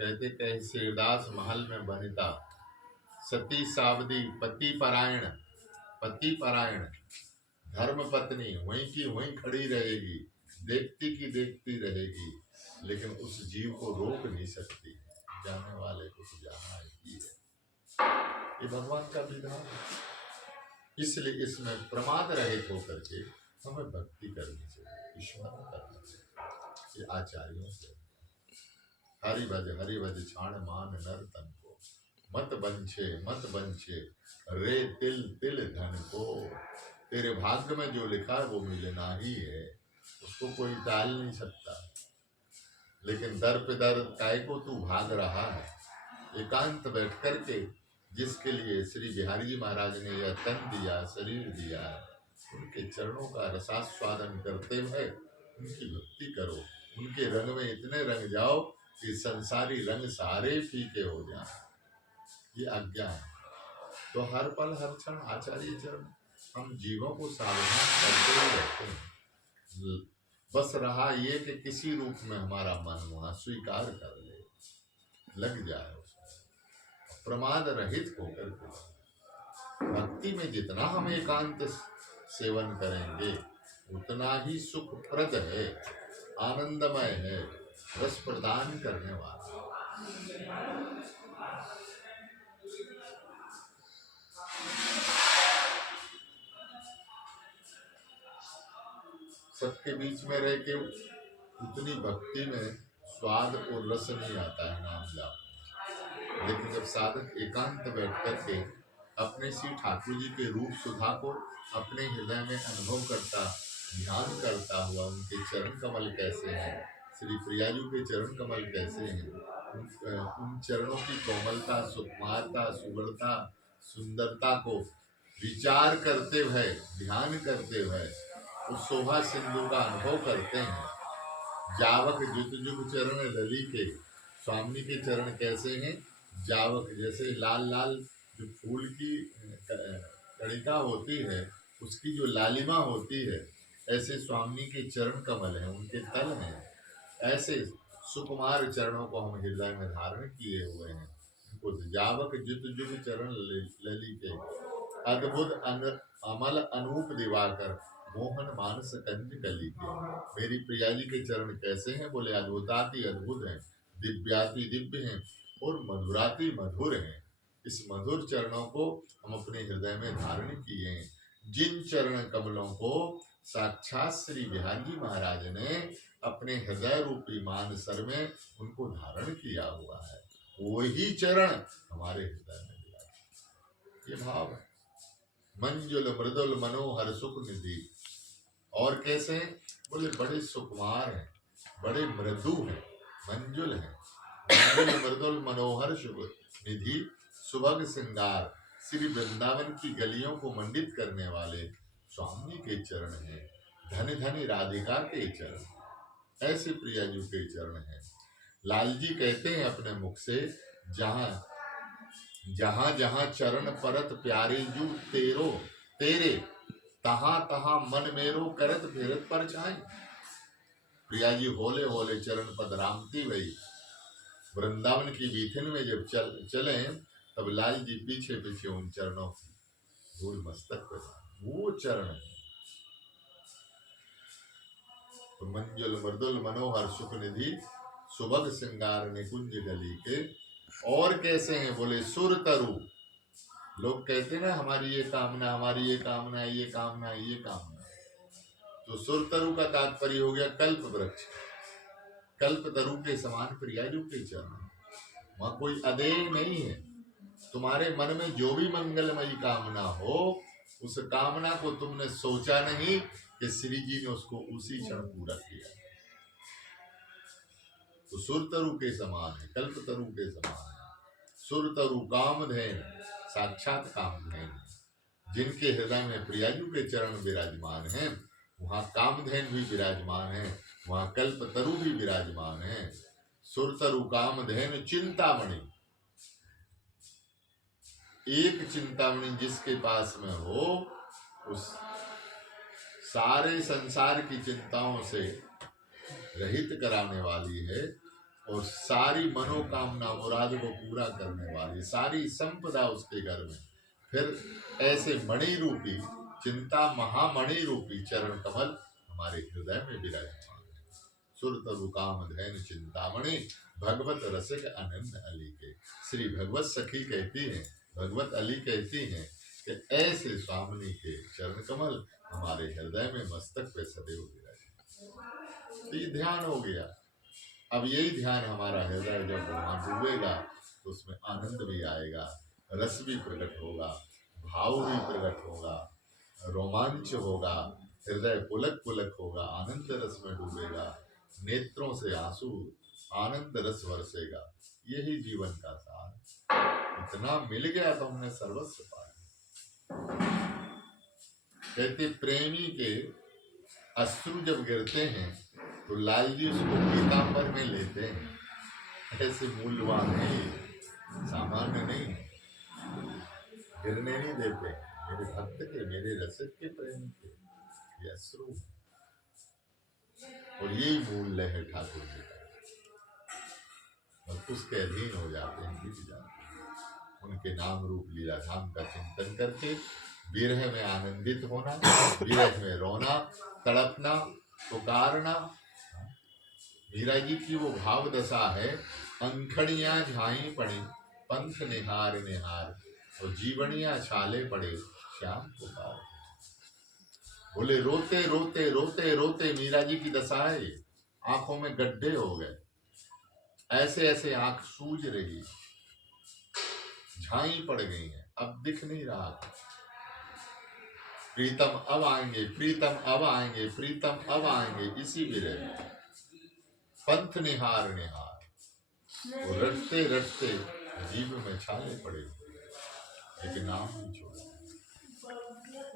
कहते कहे शिवदास महल में बनिता सती सावधी पति परायण धर्म पत्नी वहीं की वहीं खड़ी रहेगी, देखती की देखती रहेगी, लेकिन उस जीव को रोक नहीं सकती। जाने वाले को तो जाना ही है। ये भगवान का विधान है। इसलिए इसमें प्रमाद रहित होकर के हमें भक्ति करनी चाहिए, ईश्वर को करनी चाहिए। ये आचार्यों से हरि भज छाण मान नर तन को, मत बंछे रे तिल तिल धन को। तेरे भाग्य में जो लिखा है वो मिलना ही है, उसको कोई टाल नहीं सकता। लेकिन दर पे दर काय को तू भाग रहा है। एकांत बैठ करके जिसके लिए श्री बिहारी जी महाराज ने यह तन दिया, शरीर दिया, उनके चरणों का रसास्वादन करते हुए उनकी भक्ति करो। उनके रंग में इतने रंग जाओ कि संसारी रंग सारे फीके हो जाए। ये आज्ञा है। तो हर पल हर क्षण आचार्य चरण हम जीवों को सावधान करते ही रहते हैं। बस रहा ये कि किसी रूप में हमारा मन वहां स्वीकार कर ले, लग जाए उसमें, प्रमाद रहित होकर के। भक्ति में जितना हम एकांत सेवन करेंगे उतना ही सुखप्रद है, आनंदमय है, रस प्रदान करने वाला। सबके बीच में रह के उतनी भक्ति में स्वाद और रस नहीं आता है नाम जाप। लेकिन जब साधक एकांत बैठ करके अपने श्री ठाकुर जी के रूप सुधा को अपने हृदय में अनुभव करता, ध्यान करता हुआ उनके चरण कमल कैसे हैं, श्री प्रियाजू के चरण कमल कैसे हैं, उन चरणों की कोमलता, सुकुमारता, सुगढ़ता, सुंदरता को विचार करते हुए, ध्यान करते हुए उस शोभा सिंधु का अनुभव करते हैं। जावक जुत जुग चरण लली के, स्वामी के चरण कैसे हैं, जावक जैसे लाल लाल जो फूल की कणिका होती है उसकी जो लालिमा होती है, ऐसे स्वामी के चरण कमल हैं, उनके तल हैं। ऐसे सुकुमार चरणों को हम हृदय में धारण किए हुए हैं। उनको जावक जुत जुग चरण लली के, अद्भुत अमल अनूप दिवाकर, मोहन मानस कंज कली के। मेरी प्रिया जी के चरण कैसे हैं, बोले अद्भुताति अद्भुत हैं, दिव्याति दिव्य हैं और मधुराति मधुर हैं। इस मधुर चरणों को हम अपने हृदय में धारण किए हैं। जिन चरण कमलों को साक्षात श्री बिहारी जी महाराज ने अपने हृदय रूपी मानसर में उनको धारण किया हुआ है, वही चरण हमारे हृदय में दिया। ये भाव है। मंजुल मृदुल मनोहर सुख निधि। और कैसे, बोले बड़े सुकुमार हैं, बड़े मृदु हैं, मंजुल हैं, मंजुल मृदुल मनोहर शुभ निधि, सुभग श्रृंगार। श्री वृंदावन की गलियों को मंडित करने वाले स्वामी के चरण हैं। धन धन राधिका के चरण, ऐसे प्रियाजू के चरण हैं। लाल जी कहते हैं अपने मुख से, जहां जहां जहां चरण परत प्यारे जू तेरे, तहां तहां मन मेरो करत फिरत पर छाए। प्रिया जी होले होले चरण पद रामती वही। वृंदावन की बीथिन में जब चले तब लाल जी पीछे पीछे उन चरणों की धूल मस्तक पर, वो चरण है। तो मंजुल मृदुल मनोहर सुख निधि, सुभग श्रृंगार निकुंज गली के। और कैसे हैं, बोले सुर तरु। लोग कहते ना हमारी ये कामना, हमारी ये कामना, ये कामना, ये कामना। तो सुर तरु का तात्पर्य हो गया कल्प वृक्ष। कल्प तरु के समान प्रियाजू के चरण, वहां कोई अदेय नहीं है। तुम्हारे मन में जो भी मंगलमयी कामना हो, उस कामना को तुमने सोचा नहीं कि श्री जी ने उसको उसी क्षण पूरा किया। तो सुर तरु के समान है, कल्प तरु के समान है। सुर तरु कामधेन, साक्षात कामधेन। जिनके हृदय में प्रियाजू के चरण विराजमान हैं, वहां कामधेन भी विराजमान है, वहां कल्प तरु भी विराजमान है। सुर तरु कामधेन चिंतामणि। एक चिंतामणि जिसके पास में हो, उस सारे संसार की चिंताओं से रहित कराने वाली है। और सारी मनोकामना मुराद को पूरा करने वाली सारी संपदा उसके घर में। फिर ऐसे मणि रूपी चिंता महामणि रूपी चरण कमल हमारे हृदय में विराजमान है। सुरतरु काम धैन चिंतामणि भगवत रसिक अनंत अली के। श्री भगवत सखी कहती हैं, भगवत अली कहती हैं कि ऐसे स्वामी के चरण कमल हमारे हृदय में मस्तक पे सदैव विराजे। तो ये ध्यान हो गया। अब यही ध्यान हमारा हृदय जब वहां डूबेगा तो उसमें आनंद भी आएगा, रस भी प्रकट होगा, भाव भी प्रकट होगा, रोमांच होगा, हृदय पुलक पुलक होगा, आनंद रस में डूबेगा, नेत्रों से आंसू आनंद रस बरसेगा। यही जीवन का सार। इतना मिल गया तो हमने सर्वस्व पाया। कहते प्रेमी के अश्रु जब गिरते हैं तो लाल जी उसको पीतांबर में लेते हैं। ऐसे मूल्यवान है, सामान्य नहीं, गिरने नहीं देते। मेरे भक्त के, मेरे रसिक के, प्रेम के ये अश्रु, और यही मूल्य है ठाकुर जी का। और उसके अधीन हो जाते हैं, गिर जाते हैं। उनके नाम रूप लीला धाम का चिंतन करके विरह में आनंदित होना, विरह में रोना, तड़पना, पुकारना। मीरा जी की वो भाव दशा है, अंखड़ियां झाई पड़ी पंथ निहार निहार, और जीवनिया छाले पड़े श्याम पुकार। बोले रोते रोते रोते रोते मीरा जी की दशा है, आंखों में गड्ढे हो गए, ऐसे ऐसे आंख सूज रही, झाई पड़ गई है, अब दिख नहीं रहा। प्रीतम अब आएंगे, प्रीतम अब आएंगे, प्रीतम अब आएंगे, इसी विरह में पंथ निहार निहार, और रटते रटते जीव में छाले पड़े हुए, लेकिन नाम नहीं छोड़ा।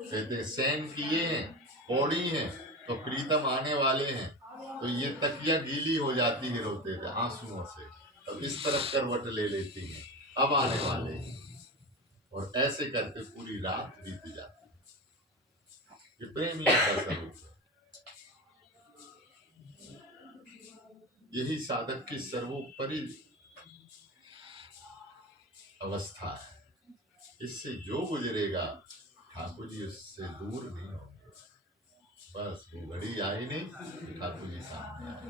कहते सैन किए हैं, पौड़ी हैं, तो प्रीतम आने वाले हैं, तो ये तकिया गीली हो जाती है रोते थे आंसुओं से, तब इस तरफ करवट ले लेती हैं, अब आने वाले हैं, और ऐसे करके पूरी रात बीत जाती है। ये प्रेमियों का स्वरूप है। यही साधक की सर्वोपरि अवस्था है। इससे जो गुजरेगा ठाकुर जी उससे दूर नहीं होंगे। बस वो घड़ी आई नहीं, ठाकुर जी सामने आए।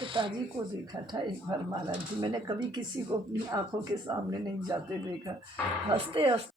पिताजी को देखा था एक बार महाराज जी, मैंने कभी किसी को अपनी आंखों के सामने नहीं जाते देखा। हंसते हंसते